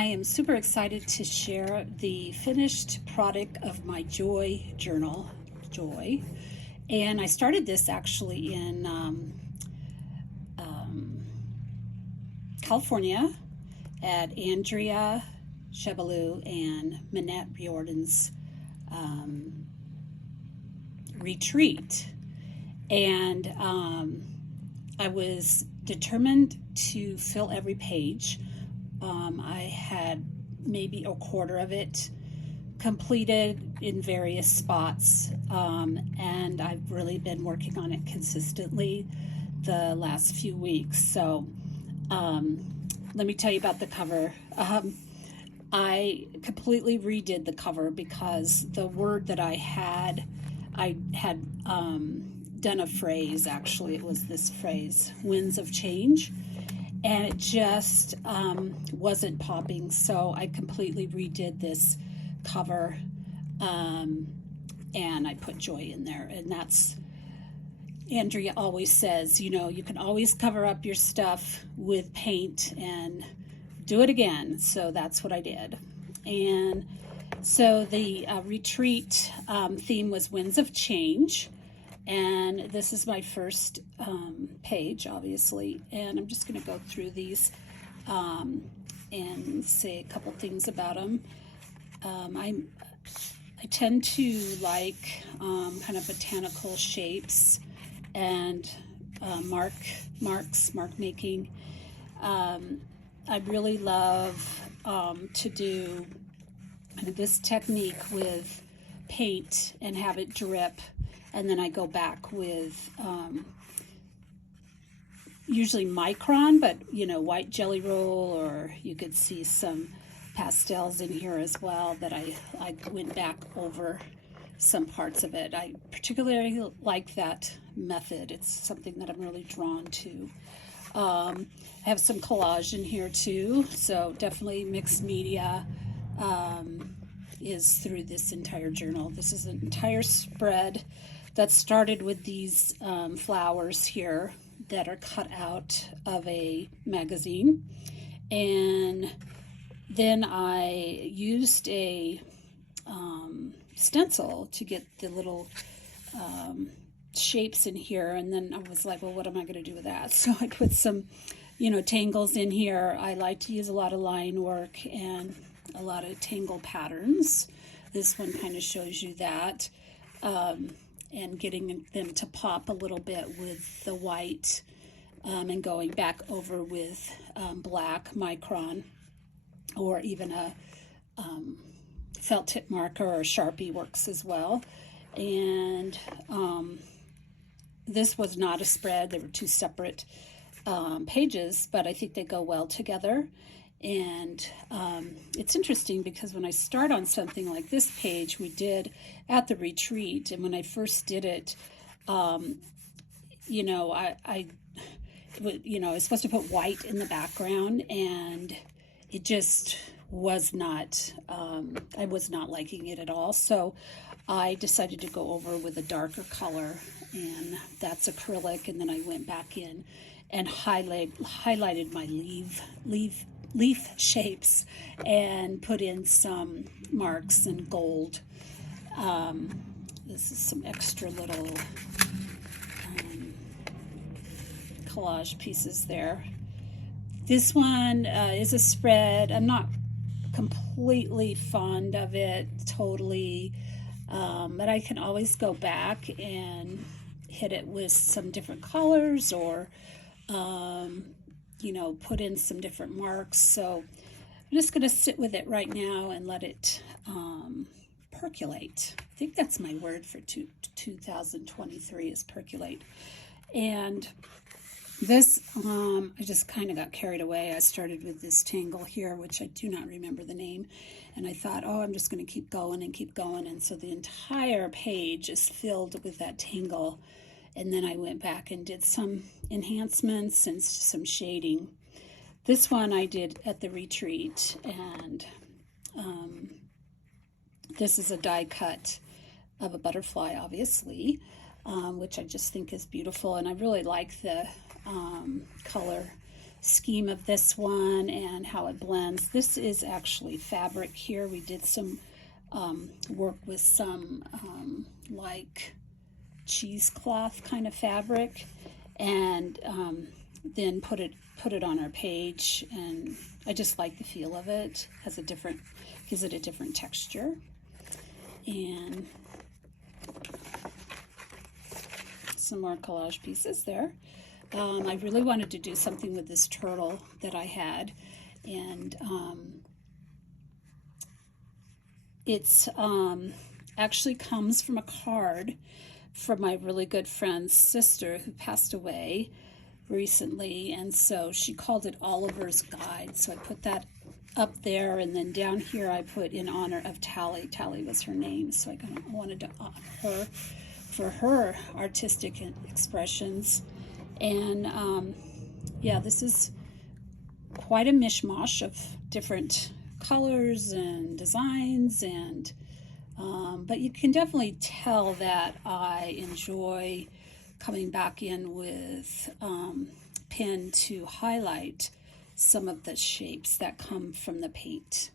I am super excited to share the finished product of my Joy journal, Joy. And I started this actually in California at Andrea Chebalou and Minette Riordan's retreat. And I was determined to fill every page. I had maybe a quarter of it completed in various spots, and I've really been working on it consistently the last few weeks. So let me tell you about the cover. I completely redid the cover because the word that I had done a phrase. Actually, it was this phrase, winds of change, and it just wasn't popping. So I completely redid this cover, and I put Joy in there. And that's, Andrea always says, you know, you can always cover up your stuff with paint and do it again. So that's what I did. And so the retreat theme was winds of change. And this is my first page, obviously, and I'm just going to go through these and say a couple things about them. I tend to like kind of botanical shapes and mark making. I really love to do this technique with paint and have it drip. And then I go back with usually micron, but you know, white jelly roll, or you could see some pastels in here as well that I went back over some parts of it. I particularly like that method. It's something that I'm really drawn to. I have some collage in here too, so definitely mixed media is through this entire journal. This is an entire spread that started with these flowers here that are cut out of a magazine. And then I used a stencil to get the little shapes in here. And then I was like, well, what am I going to do with that? So I put some, you know, tangles in here. I like to use a lot of line work and a lot of tangle patterns. This one kind of shows you that. And getting them to pop a little bit with the white, and going back over with black micron, or even a felt tip marker or Sharpie works as well. And this was not a spread. They were two separate pages, but I think they go well together. And it's interesting because when I start on something like this page, we did at the retreat, and when I first did it, you know, I was supposed to put white in the background, and it just was not, I was not liking it at all. So I decided to go over with a darker color, and that's acrylic. And then I went back in and highlighted my leaf shapes and put in some marks in gold. This is some extra little collage pieces there. This one is a spread. I'm not completely fond of it totally, but I can always go back and hit it with some different colors, or you know, put in some different marks. So I'm just going to sit with it right now and let it percolate. I think that's my word for 2023 is percolate. And this, I just kind of got carried away. I started with this tangle here, which I do not remember the name. And I thought, oh, I'm just going to keep going and keep going. And so the entire page is filled with that tangle. And then I went back and did some enhancements and some shading. This one I did at the retreat, and this is a die cut of a butterfly, obviously, which I just think is beautiful. And I really like the color scheme of this one and how it blends. This is actually fabric here. We did some work with some like cheesecloth kind of fabric, and then put it on our page, and I just like the feel of it. Gives it a different texture. And some more collage pieces there. I really wanted to do something with this turtle that I had, and it's actually comes from a card from my really good friend's sister who passed away recently, and so she called it Oliver's Guide. So I put that up there, and then down here I put in honor of Tally. Tally was her name, so I wanted to honor her for her artistic expressions. And yeah, this is quite a mishmash of different colors and designs, and but you can definitely tell that I enjoy coming back in with pen to highlight some of the shapes that come from the paint.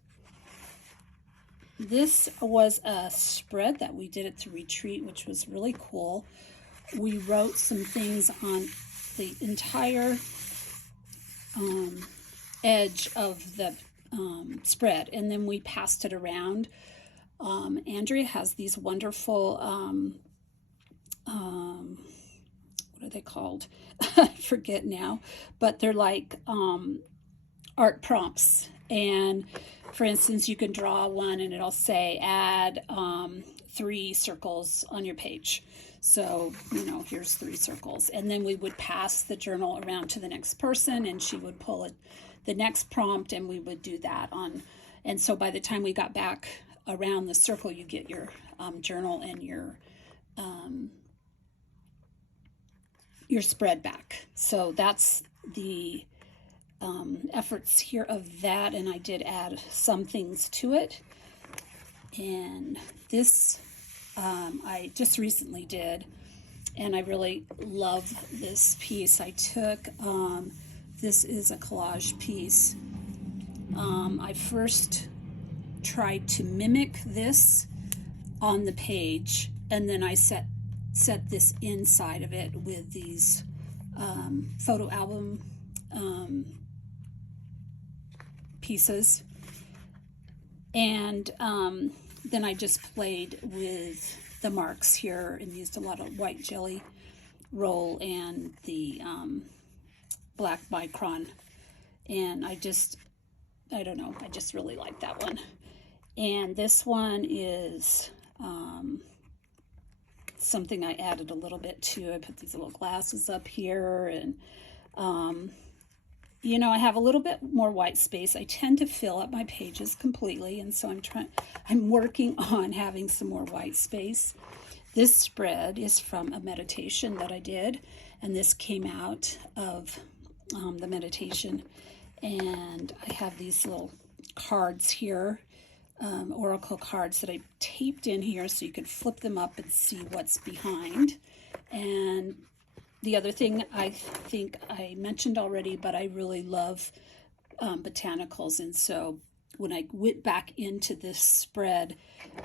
This was a spread that we did at the retreat, which was really cool. We wrote some things on the entire edge of the spread, and then we passed it around. Andrea has these wonderful, what are they called? I forget now, but they're like art prompts. And for instance, you can draw one and it'll say add 3 circles on your page. So, here's 3 circles. And then we would pass the journal around to the next person, and she would pull the next prompt, and we would do that on. And so by the time we got back around the circle, you get your journal and your spread back. So that's the efforts here of that, and I did add some things to it. And this I just recently did, and I really love this piece. I took this is a collage piece. I first tried to mimic this on the page, and then I set this inside of it with these photo album pieces, and then I just played with the marks here and used a lot of white jelly roll and the black micron, and I don't know, I just really like that one. And this one is something I added a little bit to. I put these little glasses up here, and I have a little bit more white space. I tend to fill up my pages completely, and so I'm working on having some more white space. This spread is from a meditation that I did, and this came out of the meditation. And I have these little cards here, oracle cards that I taped in here so you could flip them up and see what's behind. And the other thing I think I mentioned already, but I really love botanicals, and so when I went back into this spread,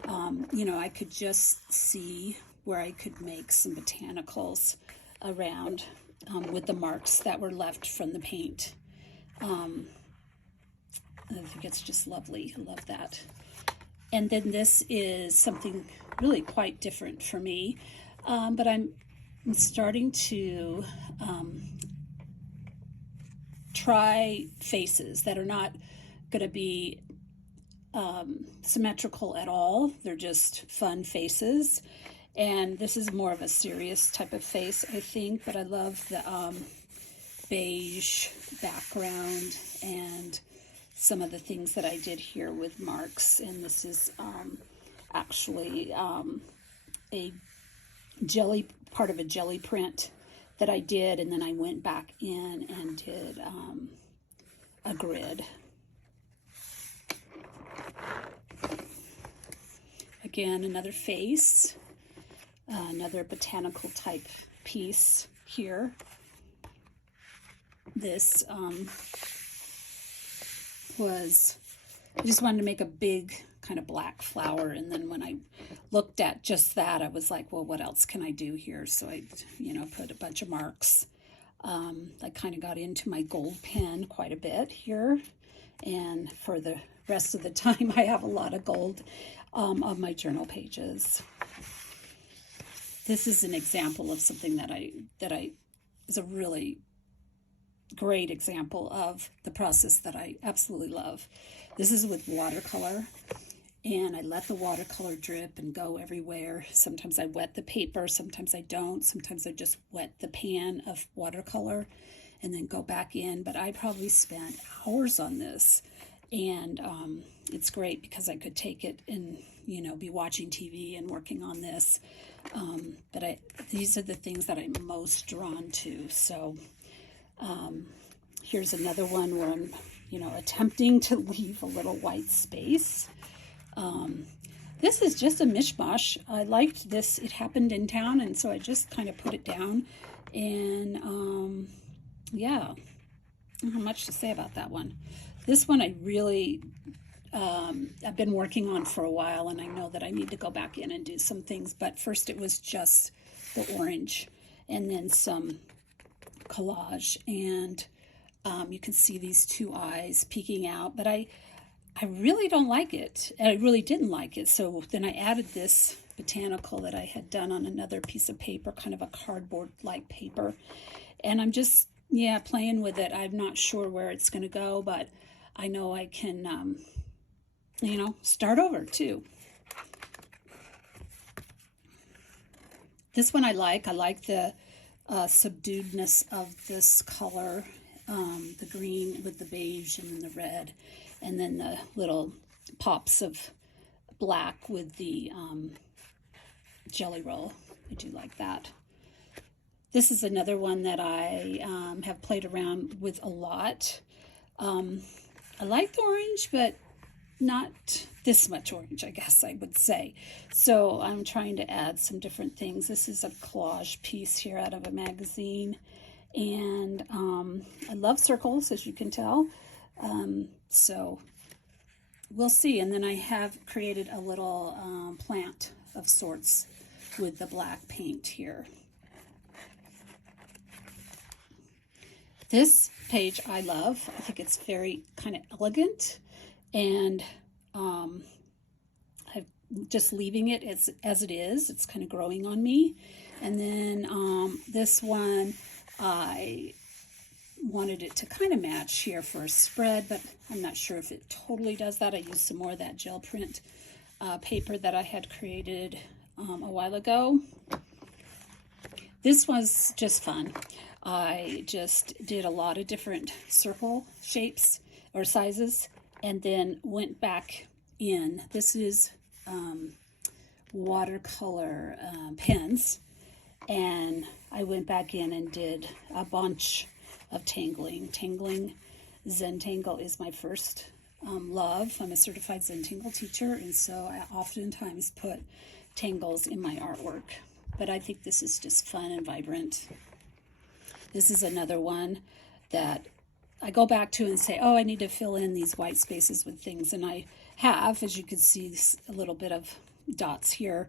I could just see where I could make some botanicals around with the marks that were left from the paint. I think it's just lovely. I love that. And then this is something really quite different for me, but I'm starting to try faces that are not going to be symmetrical at all. They're just fun faces. And this is more of a serious type of face, I think, but I love the beige background and some of the things that I did here with marks. And this is actually a part of a jelly print that I did, and then I went back in and did a grid. Again, another face, another botanical type piece here. this was, I just wanted to make a big kind of black flower, and then when I looked at just that, I was like, well, what else can I do here? So I, put a bunch of marks. I kind of got into my gold pen quite a bit here, and for the rest of the time I have a lot of gold on my journal pages. This is an example of something that is a really great example of the process that I absolutely love. This is with watercolor, and I let the watercolor drip and go everywhere. Sometimes I wet the paper, sometimes I don't. Sometimes I just wet the pan of watercolor and then go back in. But I probably spent hours on this, and it's great because I could take it and be watching TV and working on this. But these are the things that I'm most drawn to. So here's another one where I'm attempting to leave a little white space. This is just a mishmash. I liked this. It happened in town, and so I just kind of put it down. And yeah, I don't have much to say about that one. This one I really, I've been working on for a while, and I know that I need to go back in and do some things. But first it was just the orange, and then some collage. And you can see these two eyes peeking out, but I really don't like it. I really didn't like it. So then I added this botanical that I had done on another piece of paper, kind of a cardboard-like paper. And I'm just, playing with it. I'm not sure where it's going to go, but I know I can, start over too. This one I like. I like the subduedness of this color, the green with the beige and the red, and then the little pops of black with the jelly roll. I do like that. This is another one that I have played around with a lot. I like the orange, but not this much orange, I guess I would say. So I'm trying to add some different things. This is a collage piece here out of a magazine. And I love circles, as you can tell. So we'll see. And then I have created a little plant of sorts with the black paint here. This page I love. I think it's very kind of elegant, and I'm just leaving it as it is. It's kind of growing on me. And then this one, I wanted it to kind of match here for a spread, but I'm not sure if it totally does that. I used some more of that gel print paper that I had created a while ago. This was just fun. I just did a lot of different circle shapes or sizes, and then went back in. This is watercolor pens, and I went back in and did a bunch of tangling. Zentangle is my first love. I'm a certified Zentangle teacher, and so I oftentimes put tangles in my artwork. But I think this is just fun and vibrant. This is another one that I go back to and say, oh, I need to fill in these white spaces with things. And I have, as you can see, a little bit of dots here.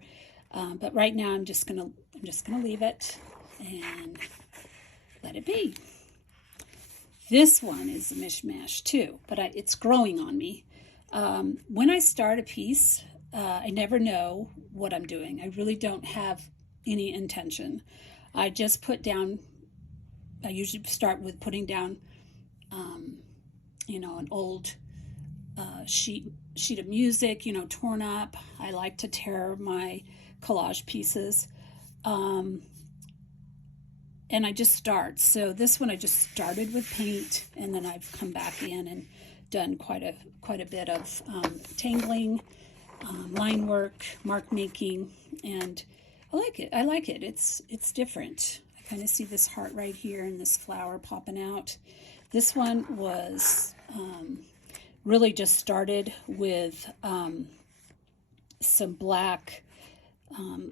But right now I'm just gonna leave it and let it be. This one is a mishmash too, but it's growing on me. When I start a piece, I never know what I'm doing. I really don't have any intention. I just put down, I usually start with putting down, an old sheet of music, torn up. I like to tear my collage pieces. And I just start. So this one I just started with paint, and then I've come back in and done quite a bit of tangling, line work, mark making, and I like it. It's different. I kind of see this heart right here and this flower popping out. This one was really just started with some black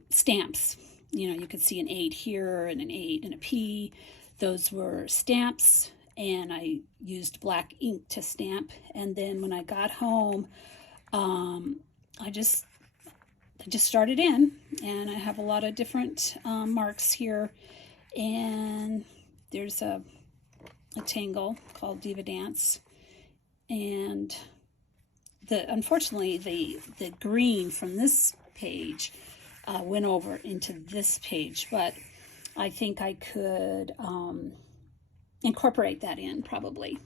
stamps. You can see an 8 here and an 8 and a P. Those were stamps, and I used black ink to stamp. And then when I got home, I just started in, and I have a lot of different marks here. And there's a tangle called Diva Dance, and unfortunately the green from this page went over into this page, but I think I could incorporate that in probably.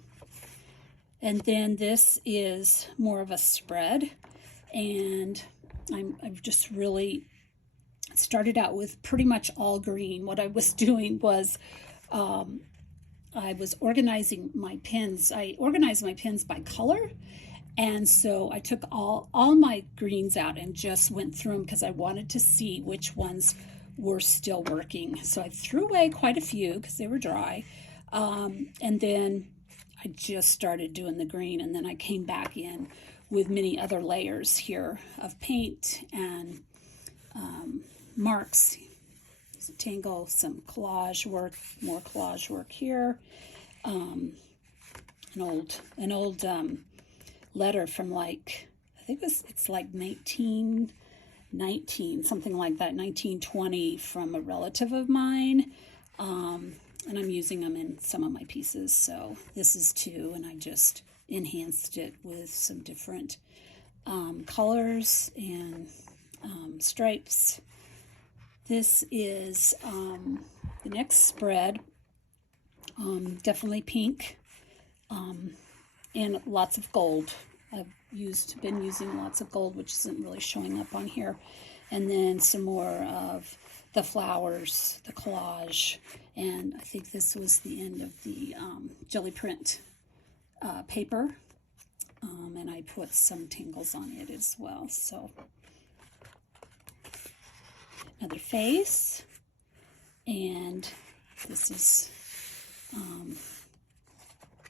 And then this is more of a spread, and I've just really started out with pretty much all green. What I was doing was I was organizing my pins. I organized my pins by color, and so I took all my greens out and just went through them because I wanted to see which ones were still working. So I threw away quite a few because they were dry, and then I just started doing the green, and then I came back in with many other layers here of paint and marks. Some tangle, some collage work, more collage work here. An old letter from, like, I think it's like 1919, something like that, 1920, from a relative of mine. And I'm using them in some of my pieces. So this is too, and I just enhanced it with some different colors and stripes. This is the next spread, definitely pink, and lots of gold. I've been using lots of gold, which isn't really showing up on here. And then some more of the flowers, the collage, and I think this was the end of the jelly print paper, and I put some tangles on it as well. So another face, and this is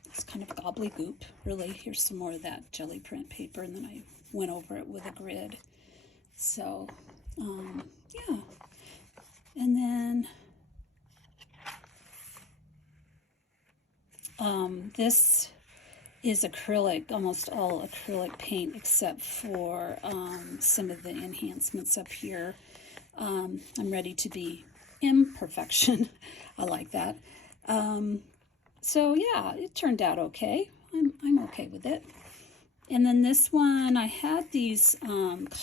it's kind of gobbledygook, really. Here's some more of that jelly print paper, and then I went over it with a grid. So yeah, and then this is acrylic, almost all acrylic paint except for some of the enhancements up here. I'm ready to be imperfection. I like that. So yeah, it turned out okay. I'm okay with it. And then this one, I had these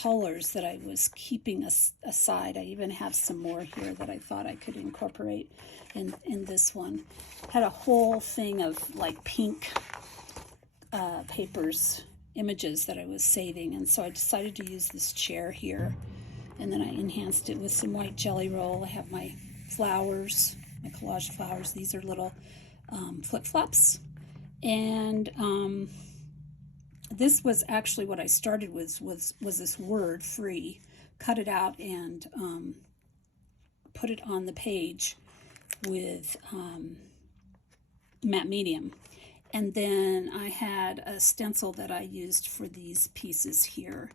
colors that I was keeping aside. I even have some more here that I thought I could incorporate in this one. Had a whole thing of like pink papers, images that I was saving, and so I decided to use this chair here, and then I enhanced it with some white jelly roll. I have my flowers, my collage flowers. These are little flip-flops, and this was actually what I started with, was this word free. Cut it out and put it on the page with matte medium. And then I had a stencil that I used for these pieces here.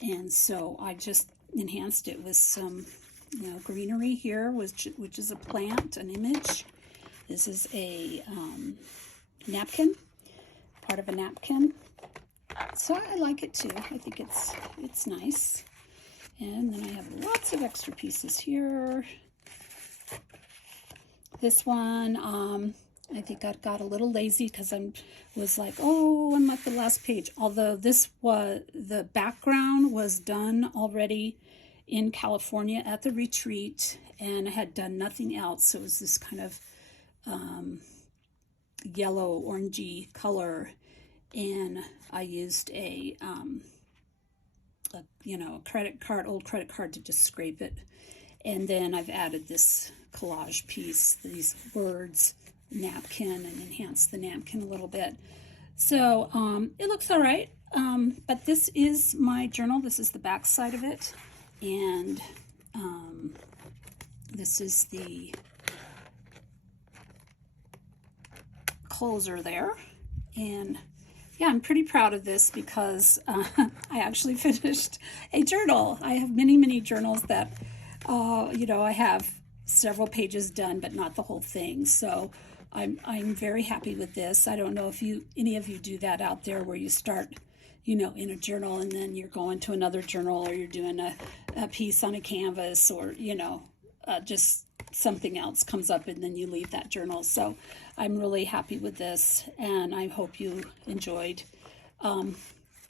And so I just enhanced it with some, greenery here, which is a plant, an image. This is a napkin, part of a napkin. So I like it too. I think it's nice. And then I have lots of extra pieces here. This one, I think I got a little lazy because I was like, oh, I'm at the last page. Although the background was done already in California at the retreat, and I had done nothing else. So it was this kind of yellow, orangey color, and I used a old credit card to just scrape it. And then I've added this collage piece, these words, napkin, and enhanced the napkin a little bit. So it looks all right. But this is my journal. This is the back side of it. And this is the closer there. And yeah, I'm pretty proud of this because I actually finished a journal. I have many, many journals that, I have several pages done, but not the whole thing. So I'm very happy with this. I don't know if any of you do that out there where you start, in a journal and then you're going to another journal, or you're doing a piece on a canvas, or, just something else comes up and then you leave that journal. So I'm really happy with this, and I hope you enjoyed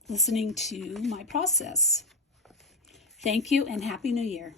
listening to my process. Thank you, and Happy New Year.